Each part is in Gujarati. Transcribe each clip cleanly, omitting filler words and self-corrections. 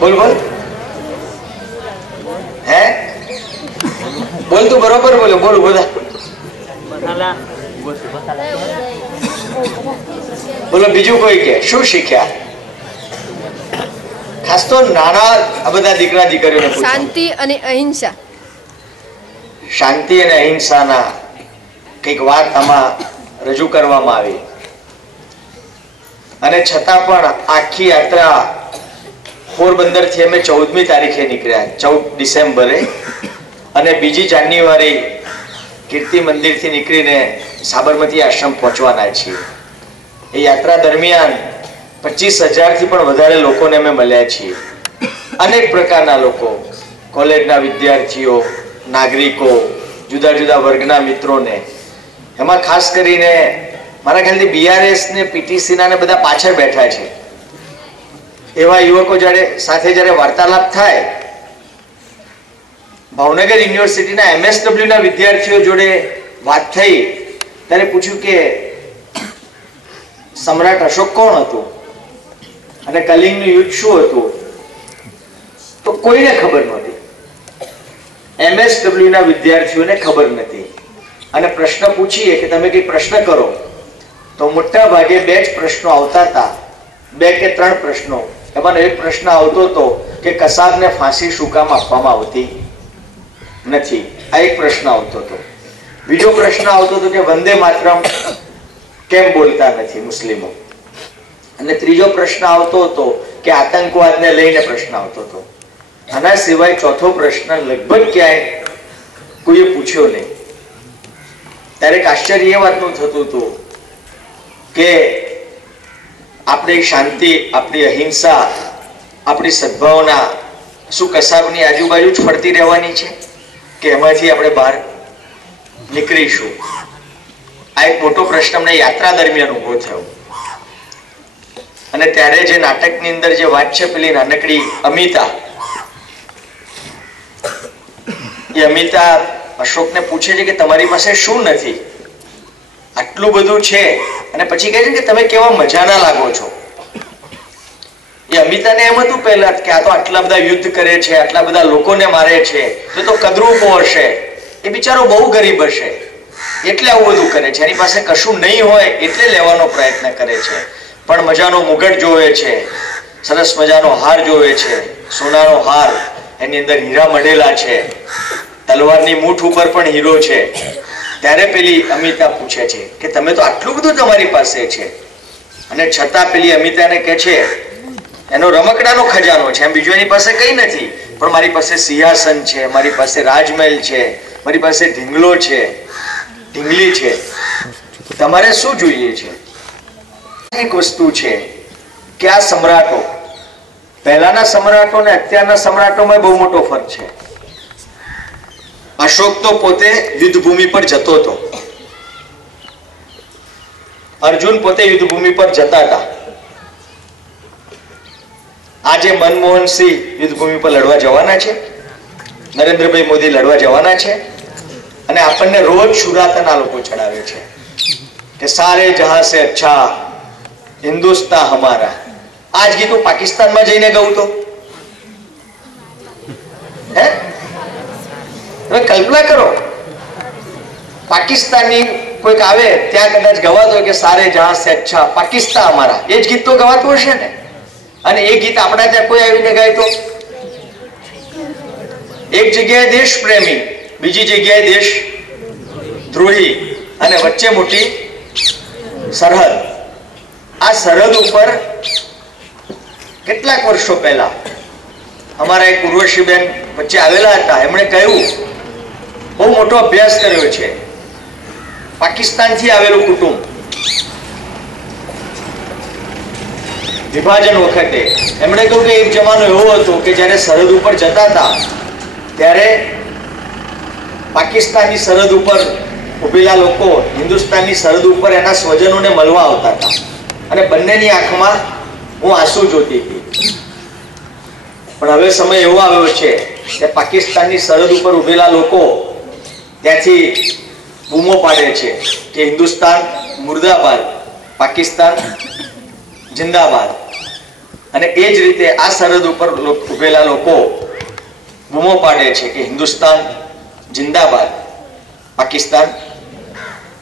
બોલ બોલ, હે બોલ તું બરોબર બોલો, બોલ બધા બોલો. બીજું કોઈ કે શું શીખ્યા? ખાસ તો નાના આ બધા દીકરા દીકરીઓને પૂછો. શાંતિ અને અહિંસા. શાંતિ અને અહિંસાના કઈક વાત આમાં રજૂ કરવામાં આવી, અને છતાં પણ આખી યાત્રા પોરબંદર થી અમે 14મી તારીખે નીકળ્યા, 14 ડિસેમ્બરે, અને 2 જાન્યુઆરી કીર્તિ મંદિર થી નીકળીને સાબરમતી આશ્રમ પહોંચવાના છીએ. એ યાત્રા દરમિયાન 25,000 થી પણ વધારે લોકોને અમે મળ્યા છીએ. અનેક પ્રકારના લોકો, કોલેજના વિદ્યાર્થીઓ, નાગરિકો, જુદા જુદા વર્ગના મિત્રોને. એમાં ખાસ કરીને મારા ખ્યાલથી BRS ને PTC ના બધા પાછળ બેઠા છે એવા યુવકો સાથે જ્યારે વાર્તાલાપ થાય, ભાવનગર યુનિવર્સિટીના MSW ના વિદ્યાર્થીઓ જોડે વાત થઈ ત્યારે પૂછ્યું કે સમ્રાટ અશોક કોણ હતું અને કલિંગનું યુદ્ધ શું હતું, તો કોઈને ખબર નહોતી. MSW ના વિદ્યાર્થીઓને ખબર નથી. અને પ્રશ્ન પૂછીએ કે તમે કઈ પ્રશ્ન કરો, તો મોટા ભાગે 2 જ પ્રશ્નો આવતા હતા, 2 કે 3 પ્રશ્નો. એમાંનો એક પ્રશ્ન આવતો હતો કે કસાબને ફાંસી શું કામ આપવામાં આવતી નથી, આ એક પ્રશ્ન આવતો હતો. બીજો પ્રશ્ન આવતો હતો કે વંદે માતરમ કેમ બોલતા નથી મુસ્લિમો, અને ત્રીજો પ્રશ્ન આવતો હતો કે આતંકવાદને લઈને પ્રશ્ન આવતો હતો. આના સિવાય ચોથો પ્રશ્ન લગભગ ક્યાંય કોઈએ પૂછ્યો નહીં. ત્યારે આશ્ચર્ય એ વાતનું થતું હતું કે આપણી શાંતિ, આપણી અહિંસા, આપણી સદભાવના શું કસાબની આજુબાજુ જ ફરતી રહેવાની છે કે એમાંથી આપણે બહાર નીકળીશું? આ એક મોટો પ્રશ્ન અમને યાત્રા દરમિયાન ઉભો થયો. અને ત્યારે જે નાટકની અંદર જે વાત છે, પેલી નાનકડી અમિતા, એ અમિતા અશોકને પૂછે છે કે તમારી પાસે શું નથી, આટલું બધું છે, અને પછી કહે છે કે તમે કેવા મજાના લાગો છો. એ અમિતાને એમ હતું પહેલા કે આ તો આટલા બધા યુદ્ધ કરે છે, આટલા બધા લોકોને મારે છે, તો કદરૂપો હશે, એ બિચારો બહુ ગરીબ હશે એટલે આવું બધું કરે છે, એની પાસે કશું નહીં હોય એટલે લેવાનો પ્રયત્ન કરે છે. પણ મજાનો મુગટ જોવે છે, સરસ મજાનો હાર જોવે છે, સોનાનો હાર, એની અંદર હીરા મઢેલા છે, તલવારની મૂઠ ઉપર પણ હીરો છે. ત્યારે પેલી અમિતા પૂછે છે કે તમે તો આટલું બધું તમારી પાસે છે, અને છતાં પેલી અમિતાને કહે છે એનો રમકડાનો ખજાનો છે, એમ બીજું એની પાસે કંઈ નથી, પણ મારી પાસે સિંહાસન છે, મારી પાસે રાજમહેલ છે, મારી પાસે ઢીંગલો છે, ઢીંગલી છે, તમારે શું જોઈએ છે? એક વસ્તુ છે કે આ સમ્રાટો, પહેલાના સમ્રાટો ને અત્યારના સમ્રાટોમાં બહુ મોટો ફરક છે. અશોક તો પોતે યુદ્ધ ભૂમિ પર જતો હતો, અર્જુન પોતે યુદ્ધ ભૂમિ પર જતા હતા. આજે મનમોહનસિંહ યુદ્ધ ભૂમિ પર લડવા જવાના છે, નરેન્દ્રભાઈ મોદી લડવા જવાના છે, અને આપણને રોજ શુરાતના લોકો ચડાવે છે કે સારે જહાં સે અચ્છા હિન્દુસ્તાન હમારા. આજ ગીત હું પાકિસ્તાનમાં જઈને ગાઉં તો હે, તમે કલ્પના કરો, પાકિસ્તાની કોઈક આવે ત્યાં કદાચ ગવાતો હોય કે સારે જહાં સે અચ્છા પાકિસ્તાન હમારા, એ જ ગીત તો ગવાતું હશે ને. અને એ ગીત આપણા ત્યાં કોઈ આવીને ગાય તો એક જગ્યાએ દેશ પ્રેમી, બીજી જગ્યાએ દેશ દ્રોહી, અને વચ્ચે મોટી સરહદ. આ સરહદ ઉપર કેટલાક વર્ષો પહેલા અમારા એક ઉર્વશીબેન વચ્ચે આવેલા હતા, એમણે કહ્યું બહુ મોટો અભ્યાસ કર્યો છે, પાકિસ્તાનથી આવેલું કુટુંબ વિભાજન વખતે એમણે કહ્યું કે એક જમાનો એવો હતો કે જ્યારે સરહદ ઉપર જતા હતા ત્યારે પાકિસ્તાનની સરહદ ઉપર ઉભેલા લોકો હિન્દુસ્તાનની સરહદ ઉપર એના સ્વજનોને મળવા આવતા હતા, અને બંનેની આંખમાં હું આંસુ જોતી હતી. પણ હવે સમય એવો આવ્યો છે કે પાકિસ્તાનની સરહદ ઉપર ઉભેલા લોકો ત્યાંથી બૂમો પાડે છે કે હિન્દુસ્તાન મુર્દાબાદ, પાકિસ્તાન જિંદાબાદ. અને એ જ રીતે આ સરહદ ઉપર ઉભેલા લોકો બૂમો પાડે છે કે હિન્દુસ્તાન જિંદાબાદ, પાકિસ્તાન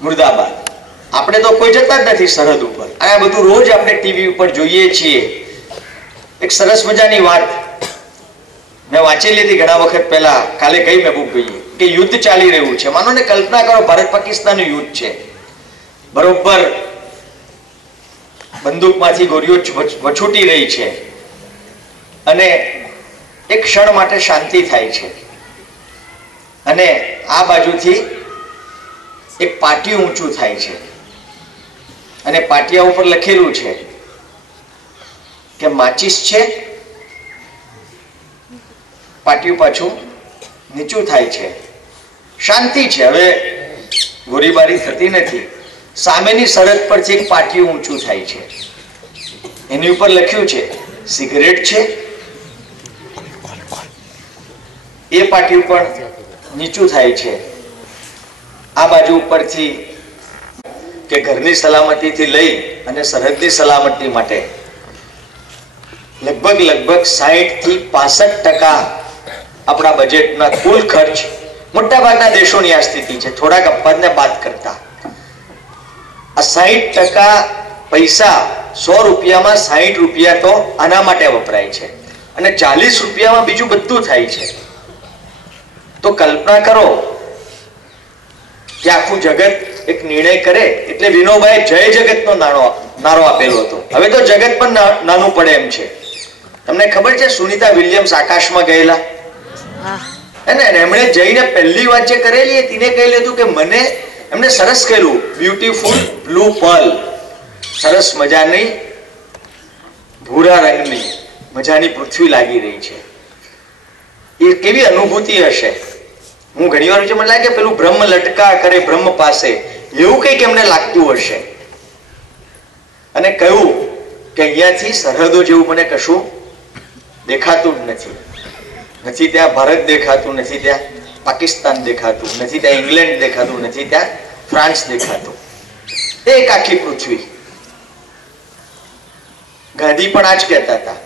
મુર્દાબાદ. આપણે તો કોઈ જતા જ નથી સરહદ ઉપર. આ બધું રોજ આપણે ટીવી ઉપર જોઈએ છીએ. એક સરસ મજાની વાત મેં વાંચેલી હતી ઘણા વખત પહેલા, કાલે કઈ મેં બુક ગઈ કે યુદ્ધ ચાલી રહ્યું છે. માનો ને કલ્પના કરો ભારત પાકિસ્તાનનું યુદ્ધ છે, બરોબર બંદૂકમાંથી ગોળીઓ વછૂટી રહી છે અને એક ક્ષણ માટે શાંતિ થાય છે અને આ બાજુથી એક પાટિયું ઊંચું થાય છે અને પાટિયા ઉપર લખેલું છે કે માચિસ છે. પાટિયું પાછું નીચું થાય છે, શાંતિ છે, હવે ગોળીબારી થતી નથી. સામેની સરહદ પરથી એક પાટિયું ઊંચું થાય છે, એની ઉપર લખ્યું છે સિગરેટ છે. એ પાટિયું પણ નીચું થાય છે. આ બાજુ ઉપરથી કે ઘરની સલામતીથી લઈ અને સરહદની સલામતી માટે લગભગ 60 થી 65% આપણા બજેટના કુલ ખર્ચ મોટાભાગના દેશોની આ સ્થિતિ છે, થોડાક અપવાદને બાદ કરતા. આ 60% પૈસા 100 રૂપિયામાં 60 રૂપિયા તો આના માટે વપરાય છે અને 40 રૂપિયામાં બીજું બધું થાય છે. તો કલ્પના કરો કે આખું જગત એક નિર્ણય કરે. એટલે વિનોબાએ જય જગતનો નારો આપેલો હતો. હવે તો જગત પણ નાનું પડે એમ છે. તમને ખબર છે સુનિતા વિલિયમ્સ આકાશમાં ગયેલા અને એમણે જઈને પહેલી વાત જે કરેલી તેને કહેલું હતું કે મને, એમને સરસ કહેલું, બ્યુટીફુલ બ્લુ પર્લ, સરસ મજાની ભૂરા રંગની મજાની પૃથ્વી લાગી રહી છે. એ કેવી અનુભૂતિ હશે. હું ઘણી વાર મને લાગે પેલું બ્રહ્મ લટકા કરે બ્રહ્મ પાસે, એવું કંઈક એમને લાગતું હશે. અને કહ્યું કે અહીંયાથી સરહદો જેવું મને કશું દેખાતું જ નથી. નથી ત્યાં ભારત દેખાતું, નથી ત્યાં પાકિસ્તાન દેખાતું, નથી ત્યાં ઇંગ્લેન્ડ દેખાતું, નથી ત્યાં ફ્રાન્સ દેખાતું. એક આખી પૃથ્વી. ગાંધી પણ આ જ કહેતા હતા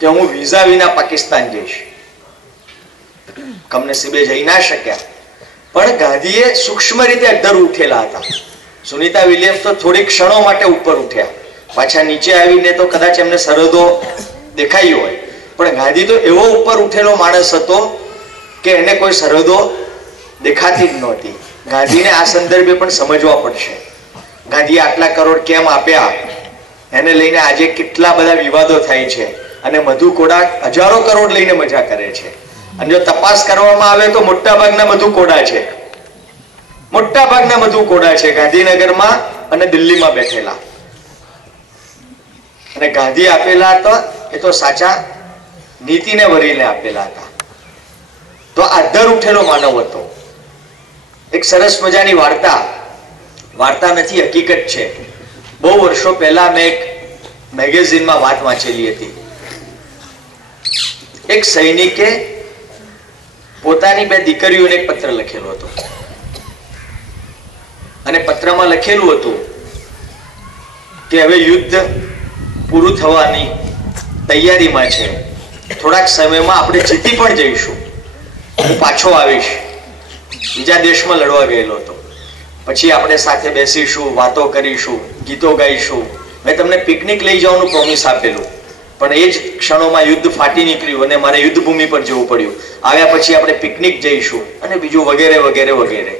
કે હું વિઝા વિના પાકિસ્તાન જઈશ. કમનસીબે જઈ ના શક્યા, પણ ગાંધીએ સૂક્ષ્મ રીતે અધ્ધર ઉઠેલા હતા. સુનિતા વિલિયમ્સ તો થોડી ક્ષણો માટે ઉપર ઉઠ્યા, પાછા નીચે આવીને તો કદાચ એમને સરહદો દેખાઈ હોય, પણ ગાંધી તો એવો ઉપર ઉઠેલો માણસ હતો કે એને કોઈ સરહદો દેખાતી જ નહોતી. ગાંધીને આ સંદર્ભે પણ સમજવા પડશે. ગાંધીએ આટલા કરોડ કેમ આપ્યા એને લઈને આજે કેટલા બધા વિવાદો થાય છે અને મધુ કોડા હજારો કરોડ લઈને મજા કરે છે. અને જો તપાસ કરવામાં આવે તો મોટા ભાગના મધુ કોડા છે, મોટા ભાગના મધુ કોડા છે ગાંધીનગરમાં અને દિલ્હીમાં બેઠેલા. અને ગાંધી આપેલા હતા એ તો સાચા નીતિને વરીને આપેલા હતા. તો આધર ઉઠેલો માનવ હતો. એક સરસ મજાની વાર્તા નથી, હકીકત છે. બહુ વર્ષો પહેલા મેં એક મેગેઝિનમાં વાત વાંચેલી હતી. એક સૈનિકે પોતાની 2 દીકરીઓને એક પત્ર લખેલો હતો અને પત્રમાં લખેલું હતું કે હવે યુદ્ધ પૂરું થવાની તૈયારીમાં છે, થોડાક સમયમાં આપણે જીતી પણ જઈશું, હું પાછો આવીશ. બીજા દેશમાં લડવા ગયેલો હતો. પછી આપણે સાથે બેસીશું, વાતો કરીશું, ગીતો ગાઈશું. મેં તમને પિકનિક લઈ જવાનું પ્રોમિસ આપેલું, પણ એ જ ક્ષણોમાં યુદ્ધ ફાટી નીકળ્યું અને મારે યુદ્ધ ભૂમિ પર જવું પડ્યું. આવ્યા પછી આપણે પિકનિક જઈશું અને બીજું વગેરે વગેરે વગેરે.